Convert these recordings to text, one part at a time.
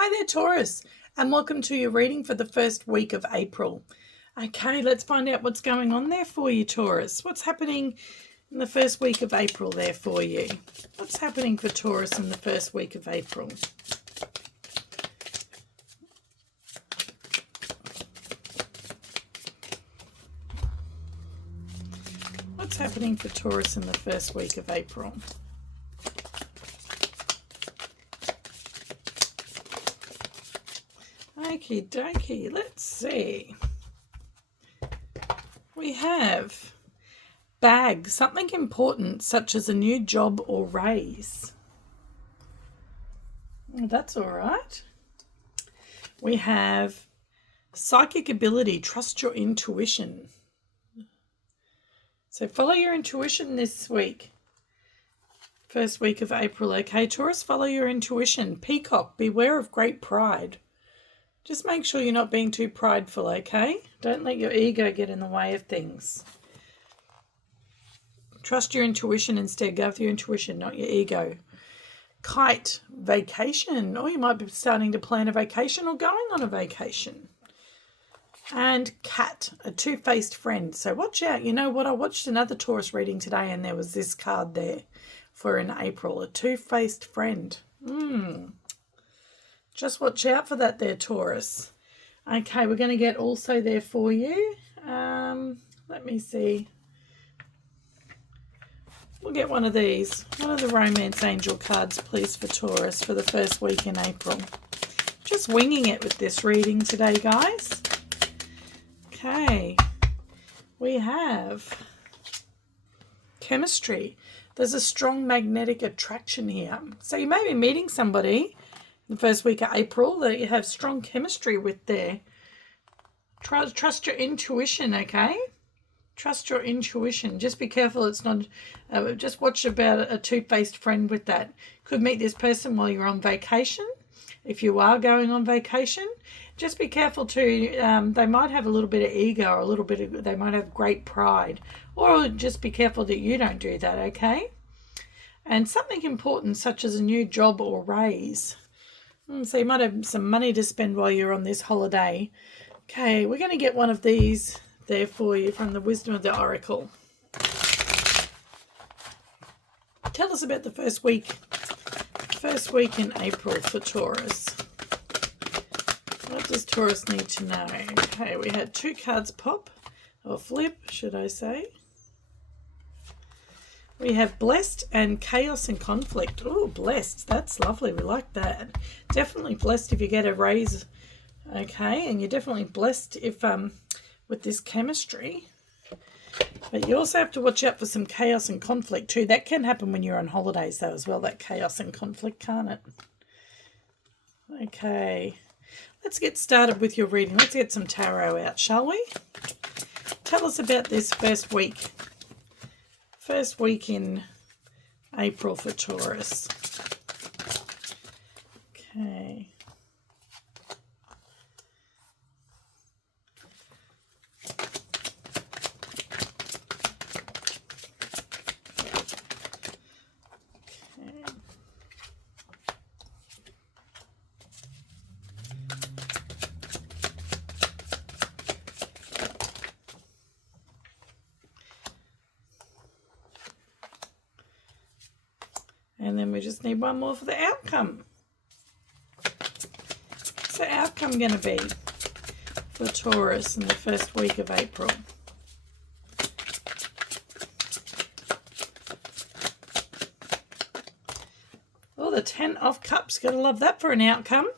Hi there, Taurus, and welcome to your reading for the first week of April. Okay, let's find out what's going on there for you, Taurus. What's happening in the first week of April there for you? What's happening for Taurus in the first week of April? What's happening for Taurus in the first week of April? Okie dokie, let's see. We have bag, something important such as a new job or raise. That's all right. We have psychic ability, trust your intuition. So follow your intuition this week. First week of April, okay, Taurus, follow your intuition. Peacock, beware of great pride. Just make sure you're not being too prideful, okay? Don't let your ego get in the way of things. Trust your intuition instead. Go with your intuition, not your ego. Kite, vacation. Or you might be starting to plan a vacation or going on a vacation. And cat, a two-faced friend. So watch out. You know what? I watched another Taurus reading today and there was this card there for in April. A two-faced friend. Just watch out for that there, Taurus. Okay, we're going to get also there for you. Let me see. We'll get one of these. One of the Romance Angel cards, please, for Taurus for the first week in April. Just winging it with this reading today, guys. Okay. We have chemistry. There's a strong magnetic attraction here. So you may be meeting somebody the first week of April that you have strong chemistry with there. Trust your intuition, okay? Trust your intuition. Just be careful it's not... just watch about a two-faced friend with that. Could meet this person while you're on vacation. If you are going on vacation, just be careful too. They might have a little bit of ego or a little bit of... They might have great pride. Or just be careful that you don't do that, okay? And something important such as a new job or raise. So you might have some money to spend while you're on this holiday. Okay, we're going to get one of these there for you from the Wisdom of the Oracle. Tell us about the first week in April for Taurus. What does Taurus need to know? Okay, we had two cards pop, or flip, should I say. We have blessed and chaos and conflict. Oh, blessed. That's lovely. We like that. Definitely blessed if you get a raise. Okay, and you're definitely blessed if with this chemistry. But you also have to watch out for some chaos and conflict too. That can happen when you're on holidays though as well, that chaos and conflict, can't it? Okay. Let's get started with your reading. Let's get some tarot out, shall we? Tell us about this first week. First week in April for Taurus. Okay. And then we just need one more for the outcome. What's the outcome going to be for Taurus in the first week of April? Oh, the 10 of Cups. Got to love that for an outcome.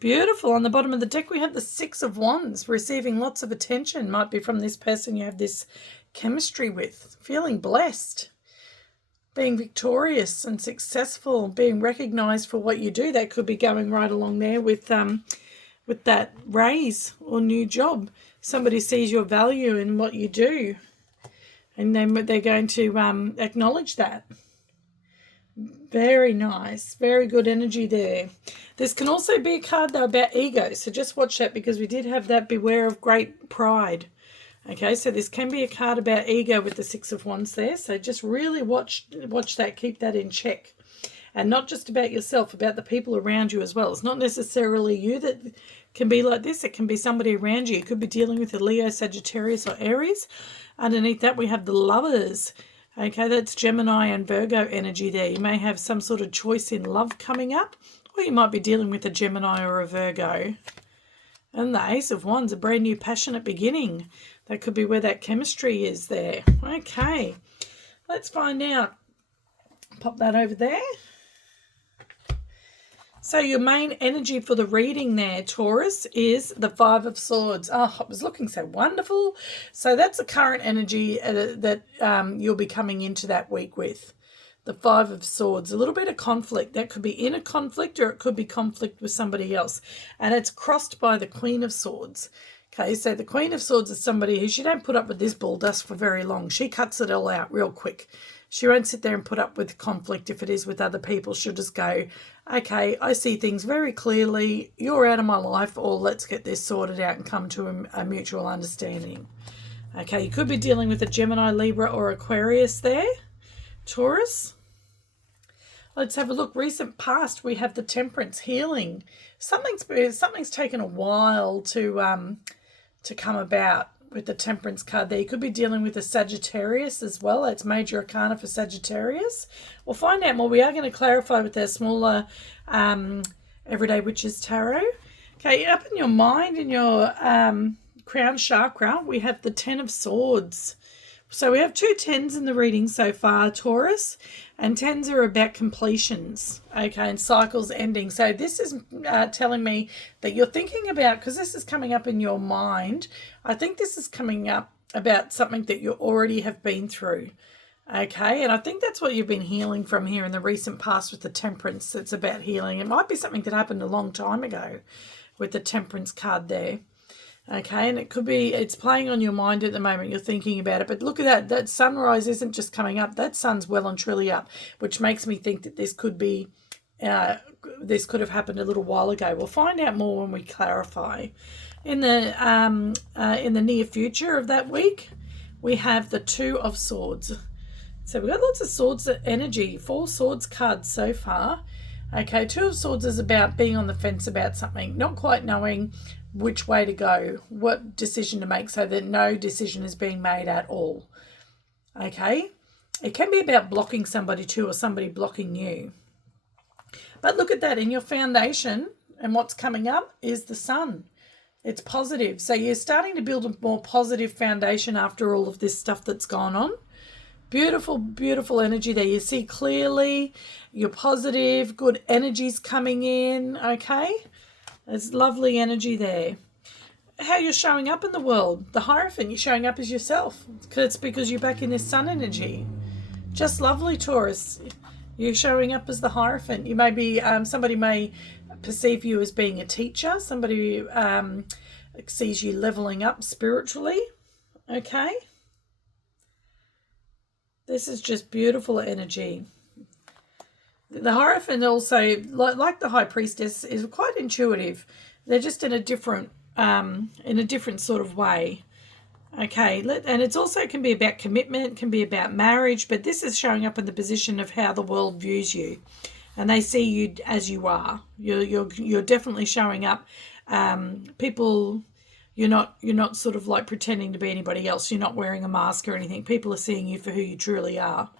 Beautiful. On the bottom of the deck, we have the 6 of Wands, receiving lots of attention. Might be from this person you have this chemistry with. Feeling blessed. Being victorious and successful, being recognised for what you do. That could be going right along there with that raise or new job. Somebody sees your value in what you do, and then they're going to acknowledge that. Very nice. Very good energy there. This can also be a card, though, about ego. So just watch that because we did have that beware of great pride. Okay, so this can be a card about ego with the 6 of Wands there. So just really watch that. Keep that in check. And not just about yourself, about the people around you as well. It's not necessarily you that can be like this. It can be somebody around you. You could be dealing with a Leo, Sagittarius, or Aries. Underneath that, we have the Lovers. Okay, that's Gemini and Virgo energy there. You may have some sort of choice in love coming up, or you might be dealing with a Gemini or a Virgo. And the Ace of Wands, a brand new passionate beginning. That could be where that chemistry is there. Okay, let's find out. Pop that over there. So your main energy for the reading there, Taurus, is the Five of Swords. Oh, it was looking so wonderful. So that's the current energy that you'll be coming into that week with. The Five of Swords, a little bit of conflict. That could be inner conflict or it could be conflict with somebody else. And it's crossed by the Queen of Swords. Okay, so the Queen of Swords is somebody who, she don't put up with this bull dust for very long. She cuts it all out real quick. She won't sit there and put up with conflict if it is with other people. She'll just go, okay, I see things very clearly. You're out of my life, or let's get this sorted out and come to a mutual understanding. Okay, you could be dealing with a Gemini, Libra, or Aquarius there, Taurus. Let's have a look. Recent past, we have the Temperance, healing. Something's taken a while to come about. With the Temperance card there, you could be dealing with a Sagittarius as well. That's major arcana for Sagittarius. We'll find out more. We are going to clarify with our smaller Everyday Witches Tarot. Okay, up in your mind, in your crown chakra, we have the Ten of Swords. So we have 2 tens in the reading so far, Taurus, and tens are about completions, okay, and cycles ending. So this is telling me that you're thinking about, because this is coming up in your mind, I think this is coming up about something that you already have been through, okay, and I think that's what you've been healing from here in the recent past with the Temperance. It's about healing. It might be something that happened a long time ago with the Temperance card there. Okay, and it could be, it's playing on your mind at the moment. You're thinking about it. But look at that. That sunrise isn't just coming up. That sun's well and truly up, which makes me think that this could be, this could have happened a little while ago. We'll find out more when we clarify. In the near future of that week, we have the Two of Swords. So we've got lots of swords energy. 4 swords cards so far. Okay, Two of Swords is about being on the fence about something, not quite knowing which way to go, what decision to make, so that no decision is being made at all. Okay, it can be about blocking somebody too, or somebody blocking you. But look at that, in your foundation, and what's coming up is the Sun. It's positive. So you're starting to build a more positive foundation after all of this stuff that's gone on. Beautiful, beautiful energy there. You see clearly, you're positive, good energies coming in, okay? There's lovely energy there. How you're showing up in the world. The Hierophant, you're showing up as yourself. It's because you're back in this Sun energy. Just lovely, Taurus. You're showing up as the Hierophant. You may be, somebody may perceive you as being a teacher. Somebody sees you leveling up spiritually. Okay. This is just beautiful energy. The Hierophant also, like the High Priestess, is quite intuitive. They're just in a different sort of way. Okay, and it's also can be about commitment, can be about marriage, but this is showing up in the position of how the world views you, and they see you as you are. You're definitely showing up. People, you're not sort of like pretending to be anybody else. You're not wearing a mask or anything. People are seeing you for who you truly are.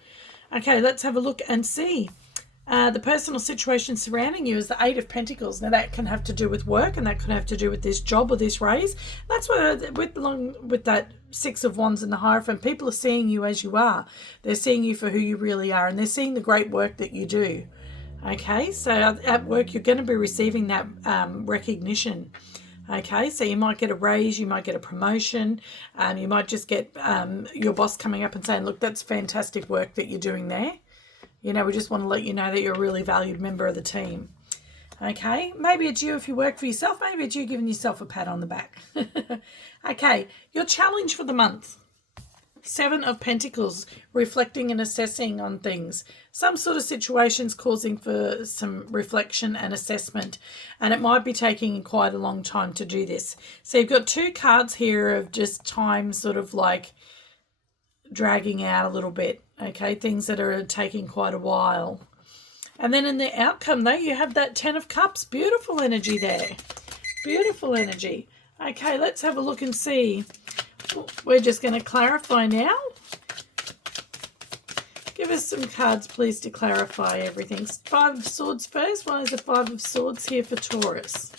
Okay, let's have a look and see. The personal situation surrounding you is the Eight of Pentacles. Now that can have to do with work, and that could have to do with this job or this raise. That's why along with that Six of Wands and the Hierophant, people are seeing you as you are. They're seeing you for who you really are, and they're seeing the great work that you do. Okay, so at work you're going to be receiving that recognition. Okay, so you might get a raise, you might get a promotion, you might just get your boss coming up and saying, look, that's fantastic work that you're doing there. You know, we just want to let you know that you're a really valued member of the team. Okay, maybe it's you if you work for yourself. Maybe it's you giving yourself a pat on the back. Okay, your challenge for the month. 7 of Pentacles, reflecting and assessing on things. Some sort of situations causing for some reflection and assessment. And it might be taking quite a long time to do this. So you've got 2 cards here of just time sort of like dragging out a little bit. Okay, things that are taking quite a while. And then in the outcome, though, you have that 10 of Cups. Beautiful energy there. Beautiful energy. Okay, let's have a look and see. We're just going to clarify now. Give us some cards, please, to clarify everything. 5 of Swords first. Why is the 5 of Swords here for Taurus?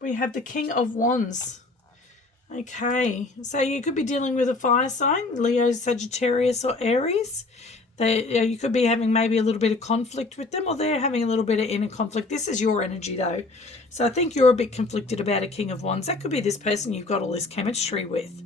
We have the King of Wands. Okay, so you could be dealing with a fire sign, Leo, Sagittarius, or Aries. You could be having maybe a little bit of conflict with them, or they're having a little bit of inner conflict. This is your energy, though. So I think you're a bit conflicted about a King of Wands. That could be this person you've got all this chemistry with.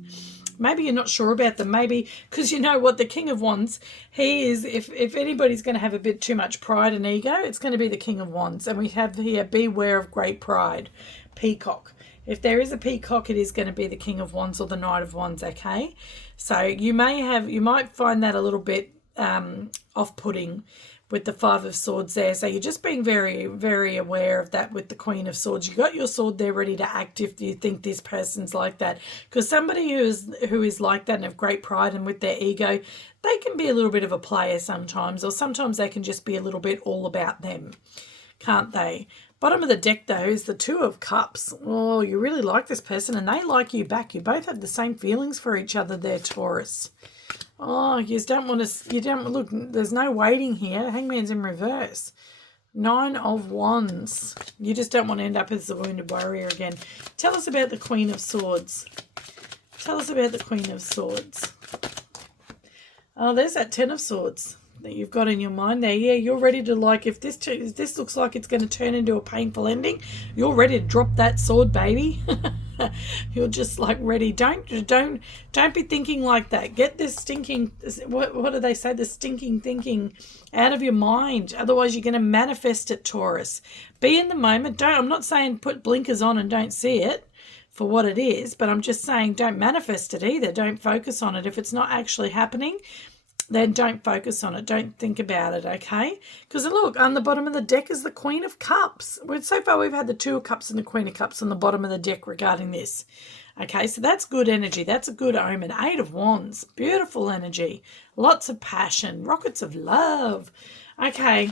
Maybe you're not sure about them. Maybe because you know what, the King of Wands, he is, if anybody's going to have a bit too much pride and ego, it's going to be the King of Wands. And we have here, beware of great pride, peacock. If there is a peacock, it is going to be the King of Wands or the Knight of Wands, okay? So you might find that a little bit off-putting with the 5 of Swords there. So you're just being very, very aware of that with the Queen of Swords. You got your sword there ready to act if you think this person's like that. Because somebody who is like that and have great pride and with their ego, they can be a little bit of a player sometimes, or sometimes they can just be a little bit all about them, can't they? Bottom of the deck, though, is the 2 of Cups. Oh, you really like this person and they like you back. You both have the same feelings for each other there, Taurus. Oh, you don't want to, look, there's no waiting here. Hangman's in reverse. 9 of Wands. You just don't want to end up as the wounded warrior again. Tell us about the Queen of Swords. Tell us about the Queen of Swords. Oh, there's that 10 of Swords that you've got in your mind there. Yeah, you're ready to, like, if this looks like it's going to turn into a painful ending, you're ready to drop that sword, baby. You're just like ready. Don't be thinking like that. Get this stinking, what do they say, the stinking thinking out of your mind. Otherwise you're going to manifest it, Taurus. Be in the moment. I'm not saying put blinkers on and don't see it for what it is, but I'm just saying don't manifest it either. Don't focus on it. If it's not actually happening, then don't focus on it. Don't think about it, okay? Because look, on the bottom of the deck is the Queen of Cups. So far we've had the 2 of Cups and the Queen of Cups on the bottom of the deck regarding this. Okay, so that's good energy. That's a good omen. 8 of Wands. Beautiful energy. Lots of passion. Rockets of love. Okay.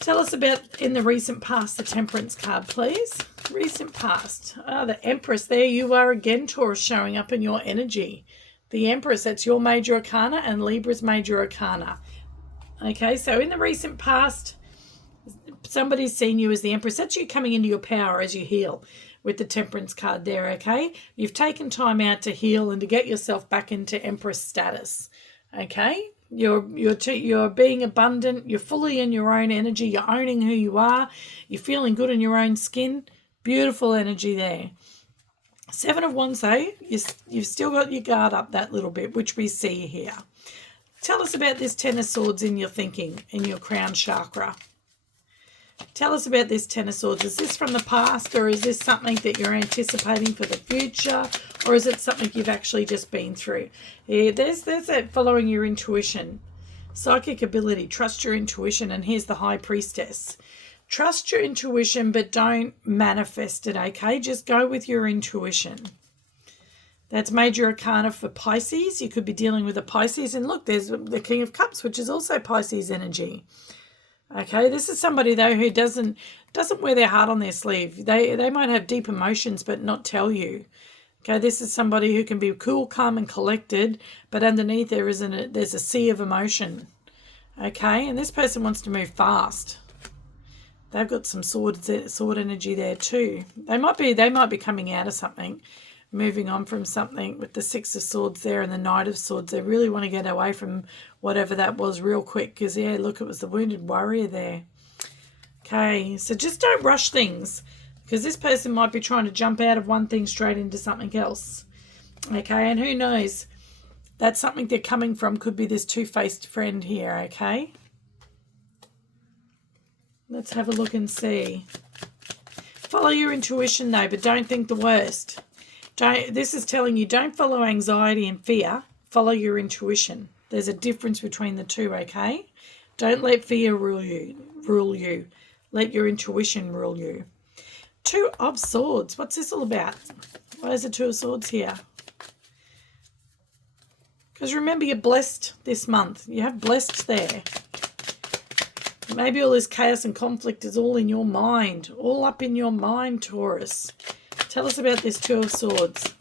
Tell us about in the recent past, the Temperance card, please. Recent past. The Empress. There you are again, Taurus, showing up in your energy. The Empress, that's your major arcana, and Libra's major arcana. Okay, so in the recent past, somebody's seen you as the Empress. That's you coming into your power as you heal with the Temperance card there, okay? You've taken time out to heal and to get yourself back into Empress status, okay? You're being abundant. You're fully in your own energy. You're owning who you are. You're feeling good in your own skin. Beautiful energy there. 7 of Wands, though, you've still got your guard up that little bit, which we see here. Tell us about this 10 of Swords in your thinking, in your crown chakra. Tell us about this 10 of Swords. Is this from the past, or is this something that you're anticipating for the future, or is it something you've actually just been through? Yeah, there's that following your intuition. Psychic ability, trust your intuition, and here's the High Priestess. Trust your intuition, but don't manifest it, okay? Just go with your intuition. That's major arcana for Pisces. You could be dealing with a Pisces. And look, there's the King of Cups, which is also Pisces energy. Okay, this is somebody, though, who doesn't wear their heart on their sleeve. They might have deep emotions, but not tell you. Okay, this is somebody who can be cool, calm, and collected, but underneath there's a sea of emotion. Okay, and this person wants to move fast. They've got some sword energy there too. They might be coming out of something, moving on from something with the 6 of Swords there and the Knight of Swords. They really want to get away from whatever that was real quick because, yeah, look, it was the wounded warrior there. Okay, so just don't rush things because this person might be trying to jump out of one thing straight into something else. Okay, and who knows? That's something they're coming from. Could be this two-faced friend here, okay? Let's have a look and see. Follow your intuition, though, but don't think the worst. This is telling you don't follow anxiety and fear. Follow your intuition. There's a difference between the two, okay? Don't let fear rule you. Let your intuition rule you. 2 of Swords. What's this all about? Why is the 2 of Swords here? Because remember, you're blessed this month. You have blessed there. Maybe all this chaos and conflict is all in your mind. All up in your mind, Taurus. Tell us about this Two of Swords.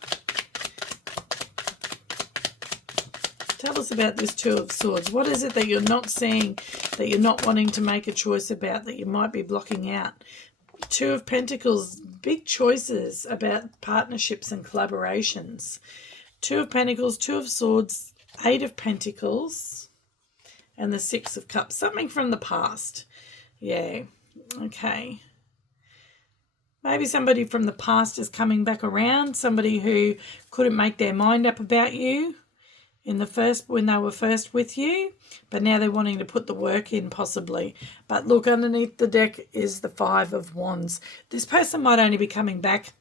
Tell us about this Two of Swords. What is it that you're not seeing, that you're not wanting to make a choice about, that you might be blocking out? Two of Pentacles, big choices about partnerships and collaborations. Two of Pentacles, Two of Swords, Eight of Pentacles, and the Six of Cups. Something from the past. Yeah, okay. Maybe somebody from the past is coming back around, somebody who couldn't make their mind up about you when they were first with you, but now they're wanting to put the work in possibly. But look, underneath the deck is the Five of Wands. This person might only be coming back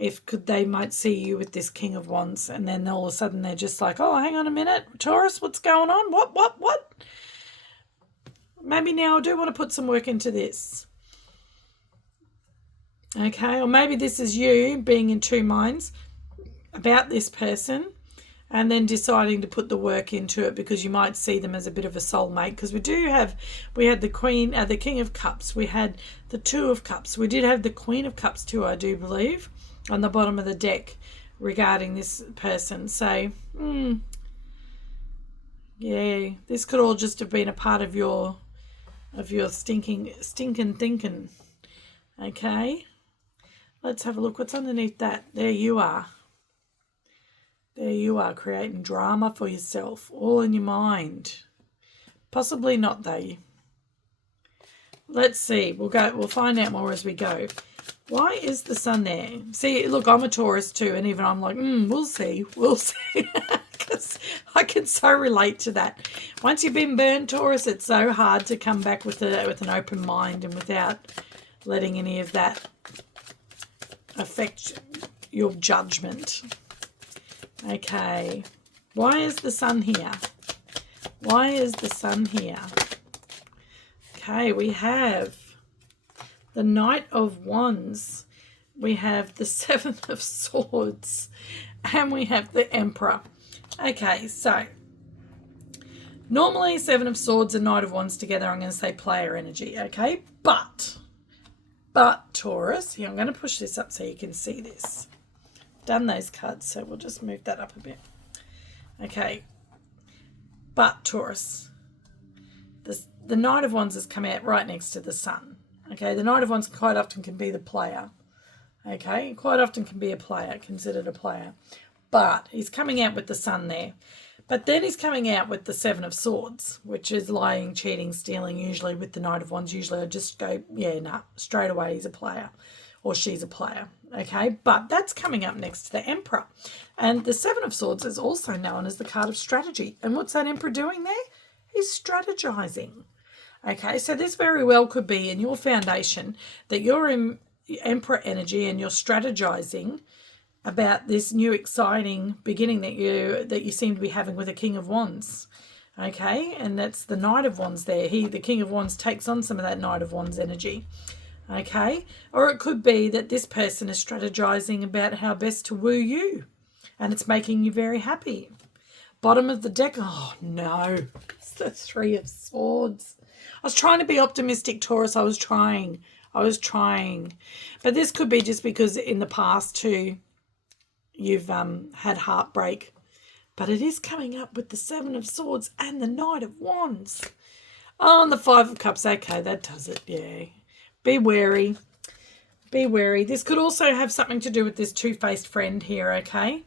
if they might see you with this King of Wands, and then all of a sudden they're just like, oh, hang on a minute, Taurus, what's going on? What? Maybe now I do want to put some work into this. Okay, or maybe this is you being in two minds about this person, and then deciding to put the work into it because you might see them as a bit of a soulmate. Because we had the King of Cups, we had the Two of Cups, we did have the Queen of Cups too, I do believe, on the bottom of the deck regarding this person. So, yeah, this could all just have been a part of your stinking thinking. Okay, let's have a look. What's underneath that? There you are. There you are, creating drama for yourself, all in your mind. Possibly not, though. Let's see. We'll find out more as we go. Why is the Sun there? See, look, I'm a Taurus too, and even I'm like, we'll see. Because I can so relate to that. Once you've been burned, Taurus, it's so hard to come back with an open mind and without letting any of that affect your judgment. Okay, why is the Sun here? Why is the Sun here? Okay, we have the Knight of Wands, we have the Seven of Swords, and we have the Emperor. Okay, so normally Seven of Swords and Knight of Wands together, I'm going to say player energy, okay? But Taurus, here, I'm going to push this up so you can see this. Done those cards, so we'll just move that up a bit. Okay, but Taurus, the Knight of Wands has come out right next to the Sun. Okay, the Knight of Wands quite often can be the player. Okay, quite often can be a player, considered a player. But he's coming out with the Sun there. But then he's coming out with the Seven of Swords, which is lying, cheating, stealing, usually with the Knight of Wands. Usually I just go, yeah, nah, straight away he's a player or she's a player. Okay, but that's coming up next to the Emperor. And the Seven of Swords is also known as the card of strategy. And what's that Emperor doing there? He's strategizing. Okay, so this very well could be in your foundation that you're in Emperor energy and you're strategizing about this new exciting beginning that you seem to be having with the King of Wands. Okay, and that's the Knight of Wands there. The King of Wands takes on some of that Knight of Wands energy. Okay, or it could be that this person is strategizing about how best to woo you and it's making you very happy. Bottom of the deck, oh no, it's the Three of Swords. I was trying to be optimistic, Taurus. I was trying. But this could be just because in the past too, you've had heartbreak. But it is coming up with the Seven of Swords and the Knight of Wands. Oh, and the Five of Cups. Okay, that does it, yeah. Be wary. Be wary. This could also have something to do with this two-faced friend here, okay?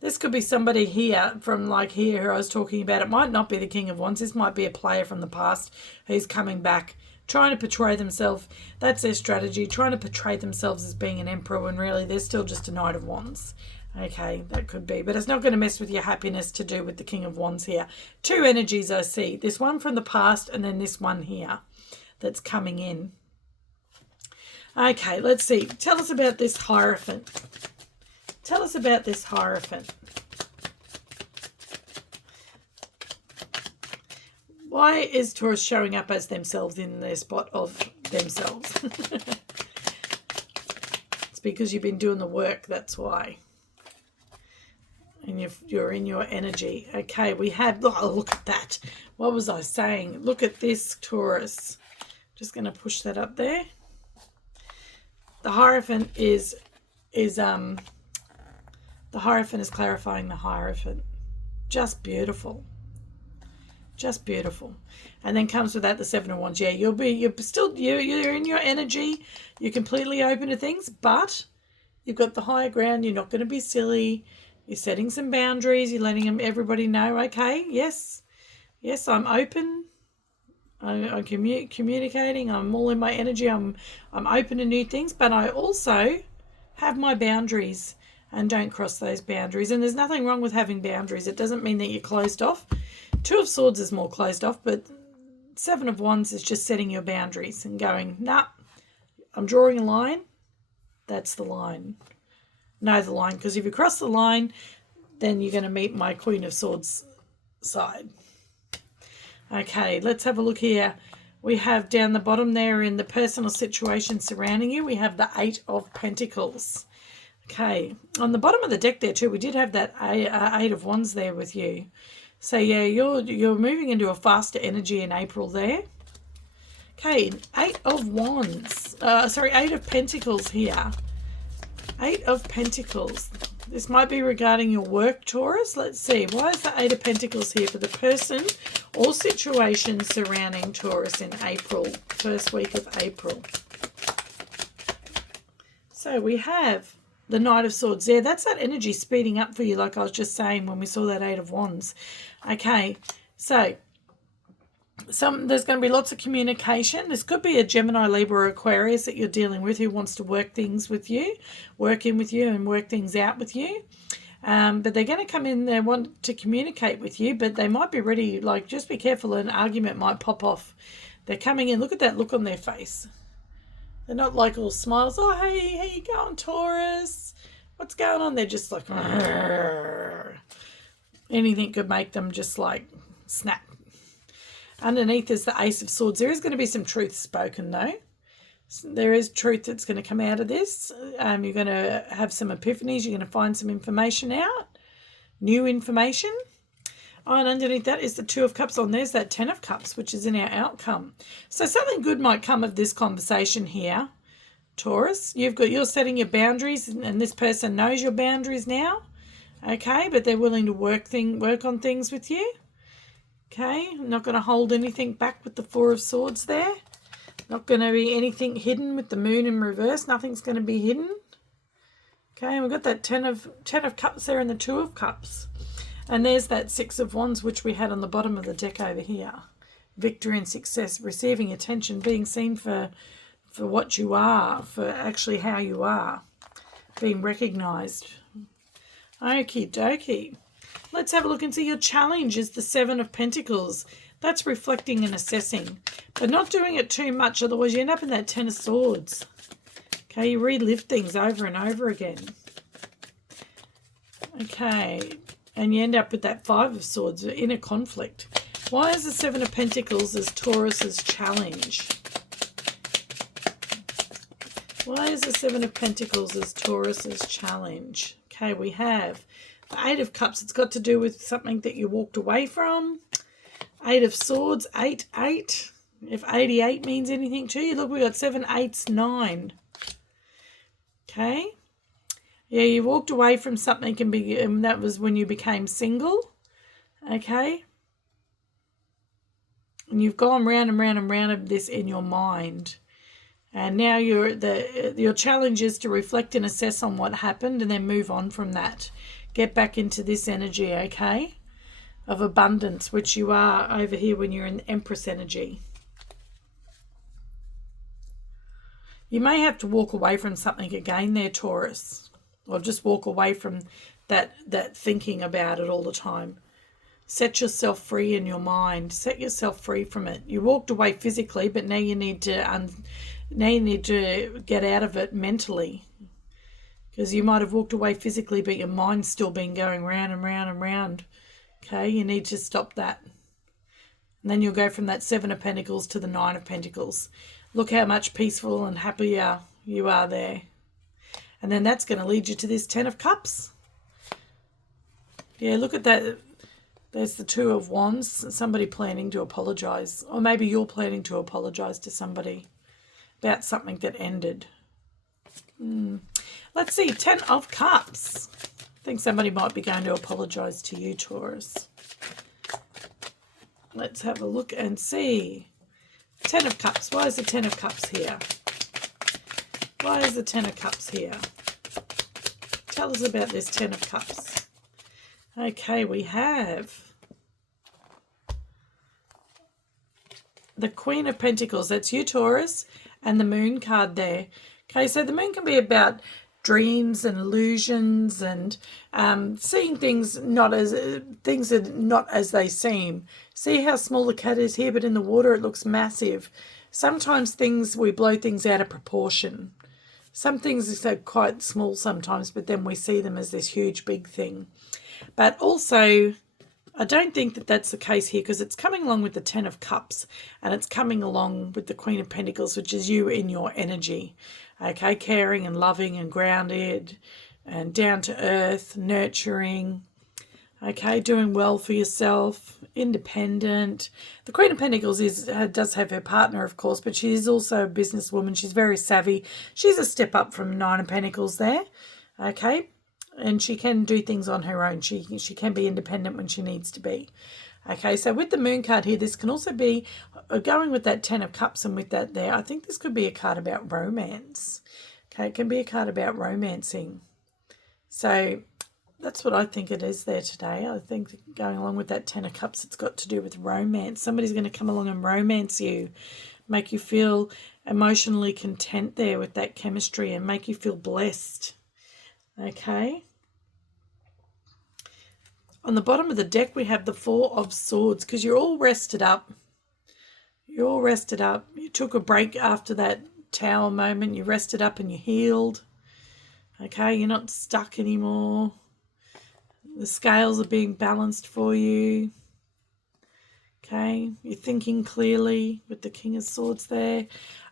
This could be somebody here from like here who I was talking about. It might not be the King of Wands. This might be a player from the past who's coming back, trying to portray themselves. That's their strategy, trying to portray themselves as being an emperor when really they're still just a Knight of Wands. Okay, that could be. But it's not going to mess with your happiness to do with the King of Wands here. Two energies I see. This one from the past and then this one here that's coming in. Okay, let's see. Tell us about this Hierophant. Tell us about this Hierophant. Why is Taurus showing up as themselves in their spot of themselves? It's because you've been doing the work, that's why. and you're in your energy. Okay, we have, oh, look at that. What was I saying? Look at this, Taurus. Just going to push that up there. The Hierophant is the Hierophant is clarifying the Hierophant. Just beautiful. Just beautiful. And then comes with that the Seven of Wands. Yeah, you're in your energy. You're completely open to things, but you've got the higher ground. You're not going to be silly. You're setting some boundaries. You're letting everybody know, okay, yes, I'm open. I'm communicating. I'm all in my energy. I'm open to new things, but I also have my boundaries and don't cross those boundaries. And there's nothing wrong with having boundaries. It doesn't mean that you're closed off. Two of Swords is more closed off, but Seven of Wands is just setting your boundaries and going, nah, I'm drawing a line. That's the line. Know the line, because if you cross the line, then you're going to meet my Queen of Swords side. Okay, let's have a look here. We have down the bottom there in the personal situation surrounding you, we have the Eight of Pentacles. Okay, on the bottom of the deck there too, we did have that Eight of Wands there with you. So yeah, you're moving into a faster energy in April there. Okay, Eight of Wands. Eight of Pentacles here. Eight of Pentacles. This might be regarding your work, Taurus. Let's see. Why is the Eight of Pentacles here for the person or situation surrounding Taurus in April, first week of April? So we have the Knight of Swords there. That's that energy speeding up for you, like I was just saying when we saw that Eight of Wands. Okay, so there's going to be lots of communication. This could be a Gemini, Libra, or Aquarius that you're dealing with who wants to work things with you, work in with you and work things out with you. But they're going to come in, they want to communicate with you, but they might be ready, like just be careful, an argument might pop off. They're coming in, look at that look on their face. They're not like all smiles, oh, hey, how you going, Taurus? What's going on? They're just like, argh. Anything could make them just like snap. Underneath is the Ace of Swords. There is going to be some truth spoken, though. There is truth that's going to come out of this. You're going to have some epiphanies. You're going to find some information out, new information. Oh, and underneath that is the Two of Cups. On there's that Ten of Cups, which is in our outcome. So something good might come of this conversation here, Taurus. You're setting your boundaries, and this person knows your boundaries now. Okay, but they're willing to work on things with you. Okay, I'm not going to hold anything back with the Four of Swords there. Not going to be anything hidden with the Moon in reverse. Nothing's going to be hidden. Okay, and we've got that Ten of Cups there and the Two of Cups. And there's that Six of Wands, which we had on the bottom of the deck over here. Victory and success, receiving attention, being seen for what you are, for actually how you are, being recognised. Okie dokie. Let's have a look and see your challenge is the Seven of Pentacles. That's reflecting and assessing, but not doing it too much, otherwise you end up in that Ten of Swords. Okay, you relive things over and over again. Okay, and you end up with that Five of Swords in a conflict. Why is the Seven of Pentacles as Taurus's challenge? Why is the Seven of Pentacles as Taurus's challenge? Okay, we have the Eight of Cups. It's got to do with something that you walked away from. Eight of Swords, 8, 8. If 88 means anything to you, look, we got 7, 8, 9. Okay. Yeah, you walked away from something, and that was when you became single. Okay. And you've gone round and round and round of this in your mind. And now your challenge is to reflect and assess on what happened and then move on from that. Get back into this energy, okay, of abundance, which you are over here when you're in Empress energy. You may have to walk away from something again there, Taurus, or just walk away from that thinking about it all the time. Set yourself free in your mind. Set yourself free from it. You walked away physically, but now you need to get out of it mentally, because you might have walked away physically, but your mind's still been going round and round and round. Okay, you need to stop that. And then you'll go from that Seven of Pentacles to the Nine of Pentacles. Look how much peaceful and happier you are there. And then that's going to lead you to this Ten of Cups. Yeah, look at that. There's the Two of Wands. Somebody planning to apologise. Or maybe you're planning to apologise to somebody about something that ended. Let's see, 10 of Cups. I think somebody might be going to apologise to you, Taurus. Let's have a look and see. 10 of Cups. Why is the 10 of Cups here? Why is the 10 of Cups here? Tell us about this 10 of Cups. Okay, we have the Queen of Pentacles. That's you, Taurus, and the Moon card there. Okay, so the Moon can be about dreams and illusions and seeing things not as they seem. See how small the cat is here, but in the water it looks massive. Sometimes we blow things out of proportion. Some things are quite small sometimes, but then we see them as this huge big thing. But also, I don't think that that's the case here, because it's coming along with the 10 of Cups, and it's coming along with the Queen of Pentacles, which is you in your energy. Okay, caring and loving and grounded and down to earth, nurturing. Okay, doing well for yourself, independent. The Queen of Pentacles does have her partner, of course, but she is also a businesswoman. She's very savvy. She's a step up from 9 of Pentacles there. Okay, and she can do things on her own. She can be independent when she needs to be. Okay, so with the Moon card here, this can also be going with that 10 of Cups, and with that there, I think this could be a card about romance. Okay, it can be a card about romancing. So that's what I think it is there today. I think going along with that 10 of Cups, it's got to do with romance. Somebody's going to come along and romance you, make you feel emotionally content there with that chemistry, and make you feel blessed. Okay. On the bottom of the deck, we have the Four of Swords, because you're all rested up. You're all rested up. You took a break after that tower moment. You rested up and you healed. Okay, you're not stuck anymore. The scales are being balanced for you. Okay, you're thinking clearly with the King of Swords there.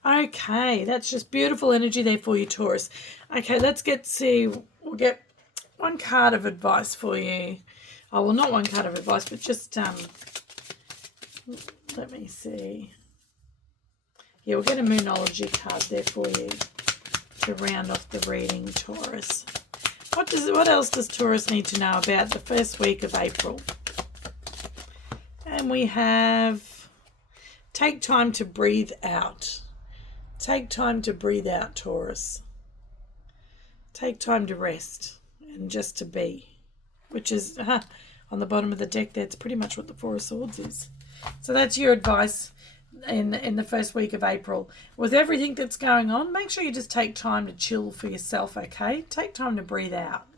Okay, that's just beautiful energy there for you, Taurus. Okay, let's we'll get one card of advice for you. Oh, well, not one card of advice, but just, let me see. Yeah, we'll get a Moonology card there for you to round off the reading, Taurus. What else does Taurus need to know about the first week of April? And we have take time to breathe out. Take time to breathe out, Taurus. Take time to rest and just to be. Which is on the bottom of the deck there. It's pretty much what the Four of Swords is. So that's your advice in the first week of April. With everything that's going on, make sure you just take time to chill for yourself, okay? Take time to breathe out.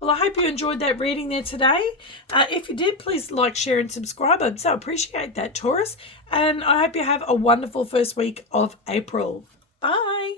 Well, I hope you enjoyed that reading there today. If you did, please like, share and subscribe. I'd so appreciate that, Taurus. And I hope you have a wonderful first week of April. Bye.